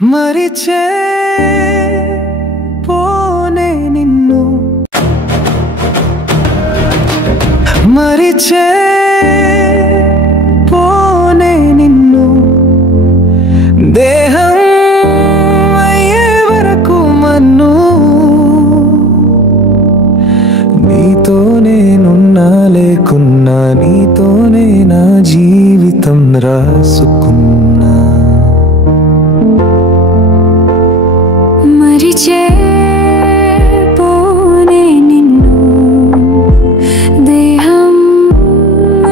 మరిచే పోనే నిన్ను మరిచే పోనే నిన్ను దేహం అయ్యే వరకు మన్ను నీతో నేనున్నా లేకున్నా నీతోనే నా జీవితం రాసుకున్నా మరిచే పోనే నిన్ను దేహం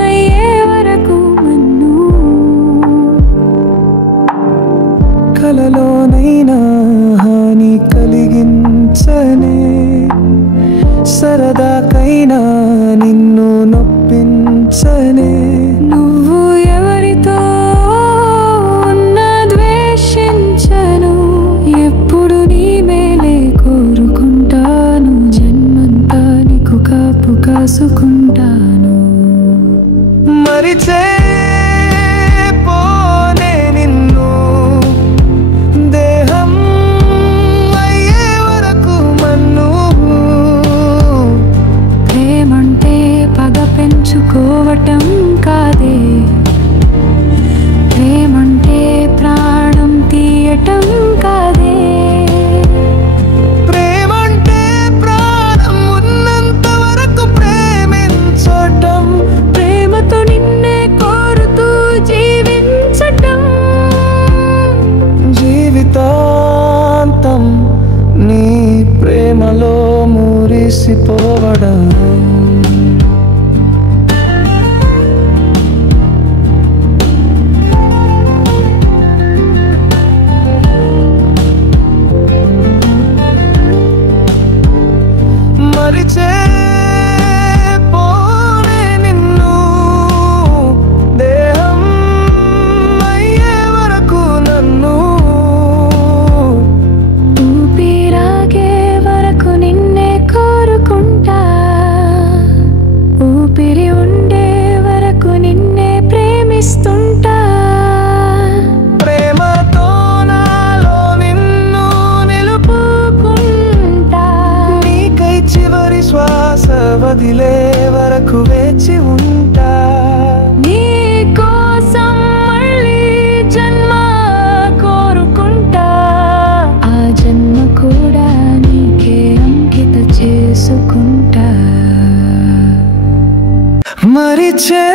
అయ్యే వరకు మన్ను కలలోనైనా హాని కలిగించనే సరదాకైనా నిన్ను నొప్పించనే నువ్వు ఎవరితో ఉన్నా ద్వేషించను ఎప్పుడు నీ మేలే కోరుకుంటాను జన్మంతా నీకు కాపు కాసుకుంటాను మరిచే పోనే నిన్ను దేహం అయ్యే వరకు మన్ను ప్రేమంటే పగ పెంచుకోవటం కాదే ప్రేమంటే ప్రాణం తీయటం కాదే ప్రేమంటే ప్రాణం ఉన్నంత వరకు ప్రేమించటం ప్రేమతో నిన్నే కోరుతూ జీవించటం జీవితాంతం నీ ప్రేమలో మురిసిపోవడం మరిచే పోనే నిన్ను దేహం అయ్యే వరకు నన్ను ఊపిరాగే వరకు నిన్నే కోరుకుంటా ఊపిరి ఉండే వరకు నిన్నే ప్రేమిస్తుంటా ప్రేమతో నాలో నిన్ను నిలుపుకుంటా నీకై చివరి శ్వాస వదిలే వరకు వేచి ఉంటా నీ కోసం మళ్ళీ జన్మ కోరుకుంటా ఆ జన్మ కూడా నీకే అంకిత చేసుకుంటా మరిచే